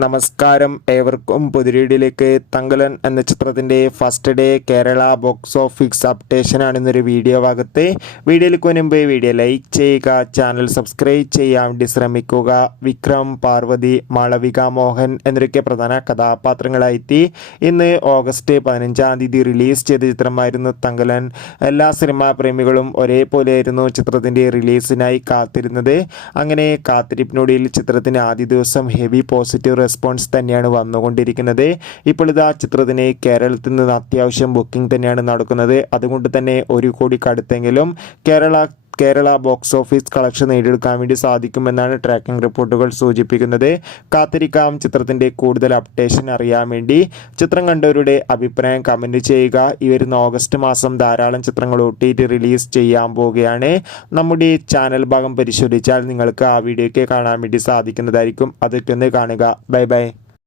നമസ്കാരം, ഏവർക്കും പുതിരീടിലേക്ക്. തങ്കലൻ എന്ന ചിത്രത്തിൻ്റെ first day Kerala box office updation ആണെന്നൊരു വീഡിയോ ഭാഗത്ത്. വീഡിയോയിലേക്ക് മുൻപ് വീഡിയോ ലൈക്ക് ചെയ്യുക, ചാനൽ സബ്സ്ക്രൈബ് ചെയ്യാൻ വേണ്ടി ശ്രമിക്കുക. വിക്രം, പാർവതി, മാളവിക മോഹൻ എന്നൊക്കെ പ്രധാന കഥാപാത്രങ്ങളായി ഇന്ന് ഓഗസ്റ്റ് 15 റിലീസ് ചെയ്ത ചിത്രമായിരുന്നു തങ്കലൻ. എല്ലാ സിനിമാ പ്രേമികളും ഒരേപോലെയായിരുന്നു ചിത്രത്തിൻ്റെ റിലീസിനായി കാത്തിരുന്നത്. അങ്ങനെ കാത്തിരിപ്പിനൊടുവിൽ ചിത്രത്തിന് ആദ്യ ദിവസം ഹെവി പോസിറ്റീവ് റെസ്പോൺസ് തന്നെയാണ് വന്നുകൊണ്ടിരിക്കുന്നത്. ഇപ്പോൾ ഇതാ ചിത്രത്തിന് കേരളത്തിൽ നിന്ന് അത്യാവശ്യം ബുക്കിംഗ് തന്നെയാണ് നടക്കുന്നത്. അതുകൊണ്ട് തന്നെ 1 കോടിക്ക് അടുത്തെങ്കിലും കേരള ബോക്സ് ഓഫീസ് കളക്ഷൻ നേടിയെടുക്കാൻ വേണ്ടി സാധിക്കുമെന്നാണ് ട്രാക്കിംഗ് റിപ്പോർട്ടുകൾ സൂചിപ്പിക്കുന്നത്. കാത്തിരിക്കാം ചിത്രത്തിൻ്റെ കൂടുതൽ അപ്ഡേഷൻ അറിയാൻ വേണ്ടി. ചിത്രം കണ്ടവരുടെ അഭിപ്രായം കമൻറ്റ് ചെയ്യുക. ഈ വരുന്ന ഓഗസ്റ്റ് മാസം ധാരാളം ചിത്രങ്ങൾ OTT റിലീസ് ചെയ്യാൻ പോവുകയാണ്. നമ്മുടെ ചാനൽ ഭാഗം പരിശോധിച്ചാൽ നിങ്ങൾക്ക് ആ വീഡിയോയ്ക്ക് കാണാൻ വേണ്ടി സാധിക്കുന്നതായിരിക്കും. അതൊക്കെ ഒന്ന് കാണുക. Bye bye.